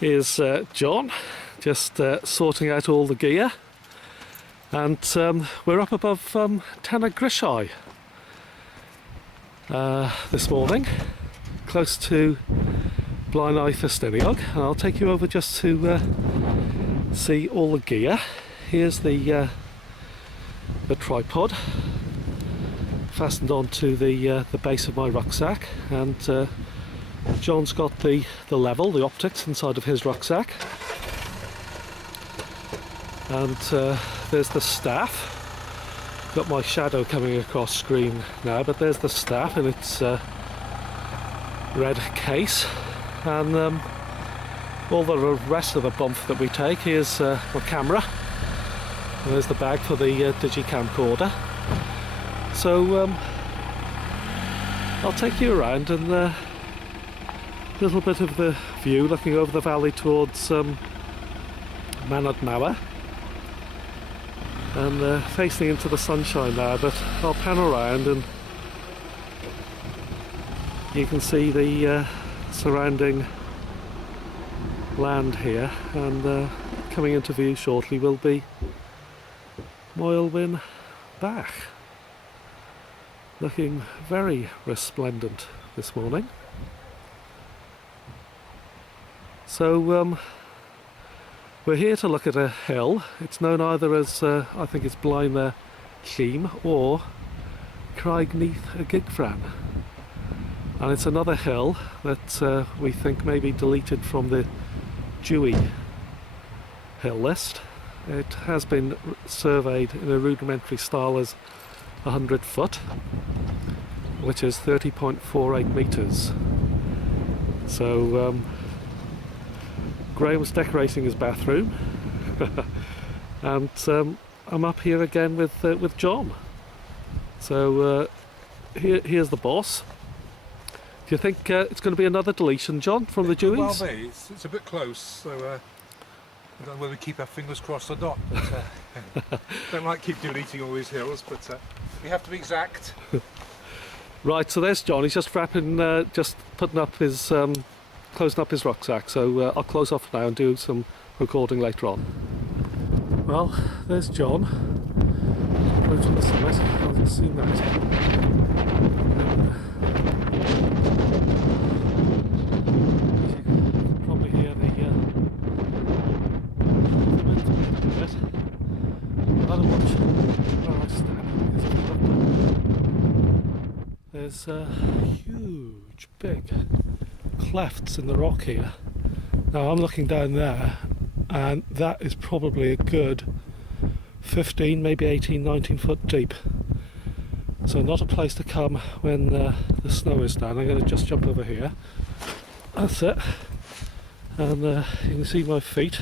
Here's John, just sorting out all the gear, and we're up above Nythygigfran this morning, close to Blaenau Ffestiniog, and I'll take you over just to see all the gear. Here's the tripod fastened onto the base of my rucksack, and John's got the level, the optics inside of his rucksack, and there's the staff. Got my shadow coming across screen now, but there's the staff in its red case, and all the rest of the bump that we take. Here's my camera, and there's the bag for the digicamcorder. So I'll take you around and a little bit of the view looking over the valley towards Blaenau, and facing into the sunshine now, but I'll pan around and you can see the surrounding land here, and coming into view shortly will be Moelwynion, looking very resplendent this morning. So we're here to look at a hill. It's known either as I think it's Blaen Llym or Nythygigfran, and it's another hill that we think may be deleted from the Dewey hill list. It has been surveyed in a rudimentary style as 100 foot, which is 30.48 metres. So Graham was decorating his bathroom, and I'm up here again with John. So here's the boss. Do you think it's going to be another deletion, John, from the Deweys? Well, it's a bit close, so I don't know whether we keep our fingers crossed or not. But, don't like keep deleting all these hills, but we have to be exact. Right, so there's John. He's just wrapping, just putting up his, closing up his rucksack. So I'll close off now and do some recording later on. Well, there's John. Approaching the summit. I'll just zoom out. There's huge, big clefts in the rock here. Now I'm looking down there, and that is probably a good 15, maybe 18, 19 foot deep. So not a place to come when the snow is down. I'm going to just jump over here. That's it. And you can see my feet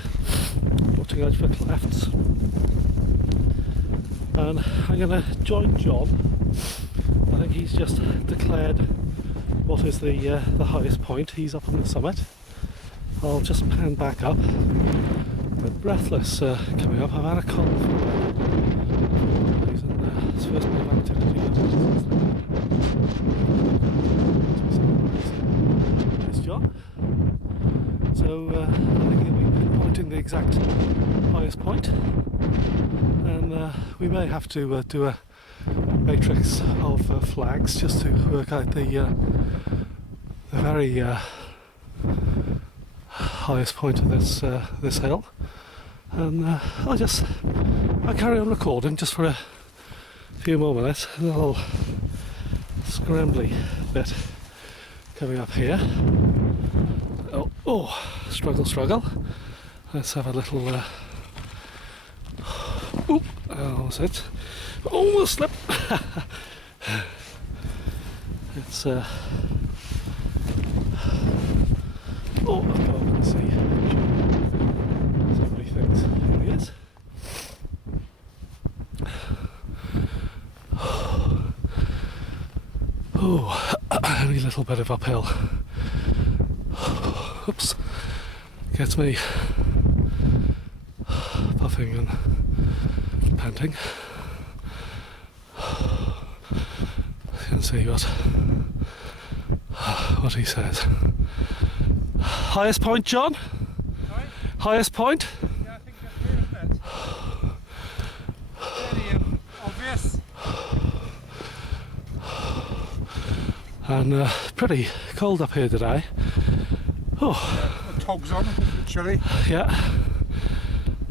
watching out for clefts. And I'm going to join John. I think he's just declared what is the highest point. He's up on the summit. I'll just pan back up. But breathless coming up. I've had a cold for days, and it's first bit of activity. There's John. So I think he'll be pointing the exact highest point, and we may have to do a matrix of flags just to work out the very highest point of this hill, and I'll carry on recording just for a few more minutes. A little scrambly bit coming up here. Oh, struggle. Let's have a little oop, that was it. Almost slipped. It's oh, I'll go up and see so many things. Here he is. Oh, only a little bit of uphill. Oops, gets me puffing and panting. You can see what he says. Highest point, John? Highest point? Yeah, I think that's here, isn't it? Fairly obvious. And pretty cold up here today. Oh, The togs on, a bit chilly. yeah.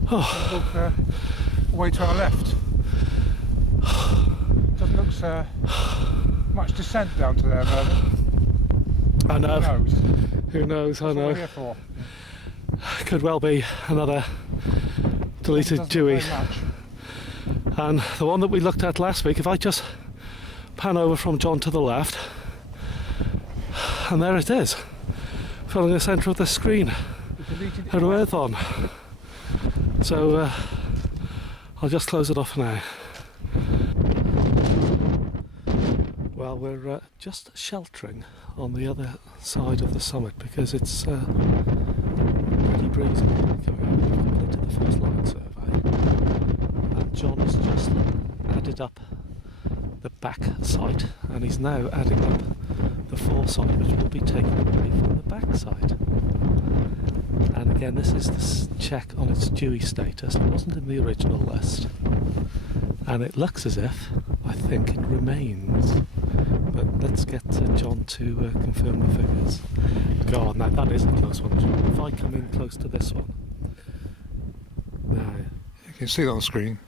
Oh, Look away to our left. Doesn't look much descent down to there, Mervyn. I know. Who knows? Who knows? I That's what know. we're here for. Could well be another deleted Doesn't Dewey. look very much. And the one that we looked at last week, if I just pan over from John to the left, and there it is, filling the centre of the screen. We deleted it. Had earth on. So I'll just close it off now. Well, we're just sheltering on the other side of the summit because it's pretty breezy coming over. We've completed the first line survey, and John has just added up the back site, and he's now adding up the foresight, which will be taken away from the back side. And again, this is the check on its Dewey status. It wasn't in the original list, and it looks as if, I think, it remains. But let's get John to confirm the figures. God, now that is a close one, John. If I come in close to this one, now You can see that on the screen.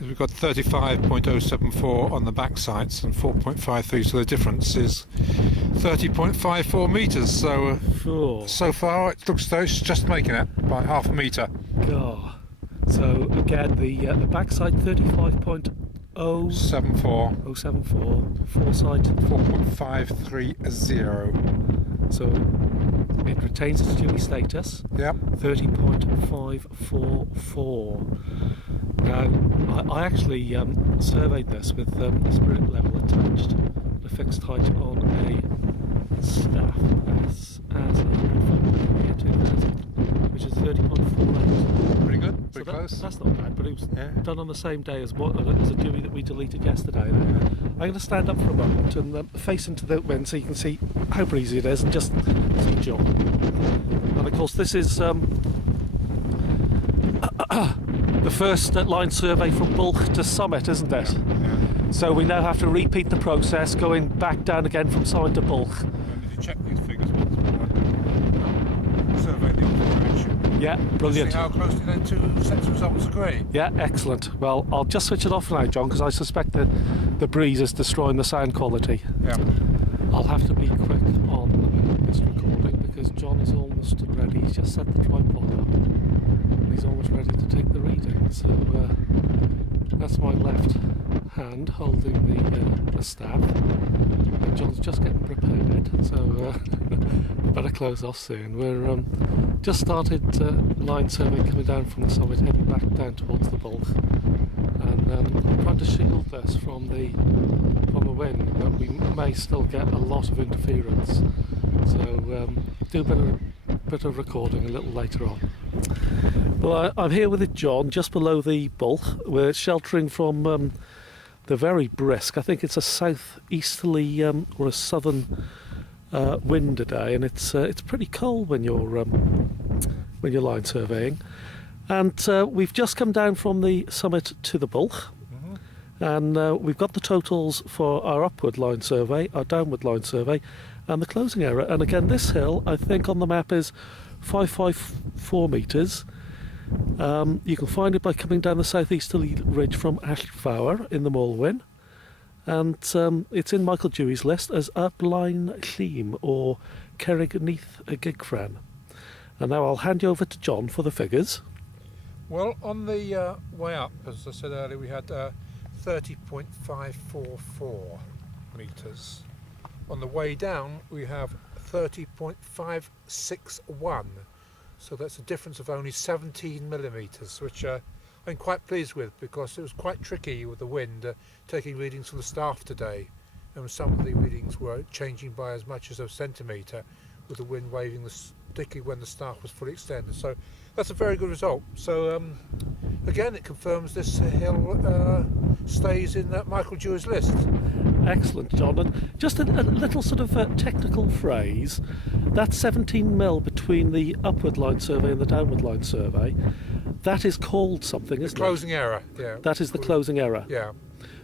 We've got 35.074 on the back sites and 4.53, so the difference is 30.54 metres. So so far it looks as though it's just making it by half a metre. God. So again, the backside 35.074, 74, foresight 4.530. So it retains its Dewey status. Yep. 30.544. Now, I actually surveyed this with the spirit level attached, the fixed height on a staff as 2000, which is 30.48. Pretty good. So Pretty close. That's not bad, but it was Yeah. done on the same day as a Dewey that we deleted yesterday. I'm going to stand up for a moment and face into the wind so you can see how breezy it is and just see John. And of course this is the first line survey from bulk to summit, isn't it? Yeah. So we now have to repeat the process, going back down again from summit to bulk. And did you check these figures once more? Survey the opposite direction. Yeah, brilliant. See how closely the two sets of results agree. Yeah, excellent. Well, I'll just switch it off now, John, because I suspect that the breeze is destroying the sound quality. Yeah. I'll have to be quick on this recording because John is almost ready. He's just set the tripod up and he's almost ready to take the reading. So that's my left hand holding the staff, and John's just getting prepared. So better close off soon. We're just started line survey coming down from the summit, heading back down towards the bulk, and I'm trying to shield this from the wind, but we may still get a lot of interference. So do a bit of recording a little later on. Well, I'm here with John just below the bulk. We're sheltering from the very brisk, I think it's a southeasterly or a southern wind today, and it's pretty cold when you're line surveying. And we've just come down from the summit to the bulk, and we've got the totals for our upward line survey, our downward line survey, and the closing error. And again, this hill, I think on the map is 554 metres. You can find it by coming down the southeasterly ridge from Allfawr in the Moelwynion, and it's in Michael Dewey's list as Blaen Llym or Nythygigfran. And now I'll hand you over to John for the figures. Well, on the way up, as I said earlier, we had 30.544 metres. On the way down, we have 30.561. So that's a difference of only 17 millimetres, which I'm quite pleased with, because it was quite tricky with the wind taking readings from the staff today, and some of the readings were changing by as much as a centimetre with the wind waving, particularly when the staff was fully extended. So that's a very good result. So again, it confirms this hill stays in Michael Dewey's list. Excellent, John. And just a little sort of technical phrase. That 17 mil between the upward line survey and the downward line survey, that is called something, isn't it? Closing error, yeah. That is the closing error. Yeah.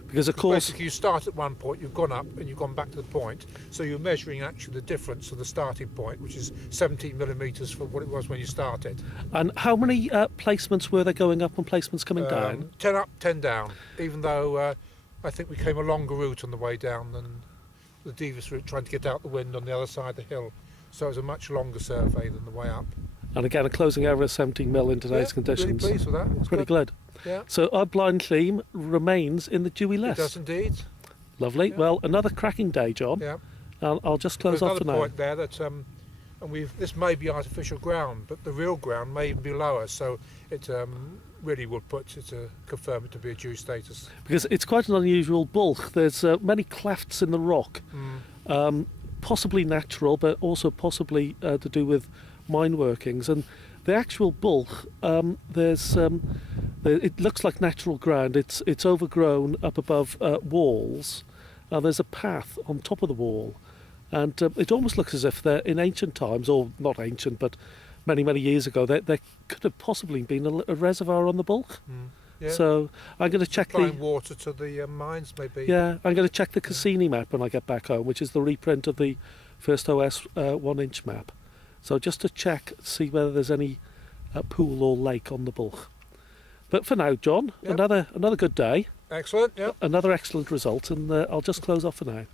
Because of course, basically you start at one point, you've gone up and you've gone back to the point, so you're measuring actually the difference of the starting point, which is 17 millimetres from what it was when you started. and how many placements were there going up and placements coming down? 10 up, 10 down, even though I think we came a longer route on the way down than the Deweys route, trying to get out the wind on the other side of the hill. So it was a much longer survey than the way up. And again, a closing error of 17 mil in today's Yeah, conditions. Really pleased with that. It's Pretty good. good. Yeah. So our Blaen Llym remains in the Dewey It list. does indeed. Lovely. Yeah. Well, another cracking day, John. Yeah. And I'll just close There's off for another now. point there that, this may be artificial ground, but the real ground may even be lower. So it really would put it to confirm it to be a Dewey status. Because it's quite an unusual bulk. There's many clefts in the rock, possibly natural, but also possibly to do with mine workings. And the actual bulk, it looks like natural ground. It's overgrown up above walls. There's a path on top of the wall, and it almost looks as if they're in ancient times, or not ancient, but many, many years ago, there could have possibly been a reservoir on the bulk. Yeah. So I'm going to check Supplying water to the mines, maybe. Yeah, I'm going to check the Cassini map when I get back home, which is the reprint of the first OS 1-inch map. So just to check, see whether there's any pool or lake on the bulk. But for now, John, Yep. another good day, Excellent. Yeah. another excellent result, and I'll just close off for now.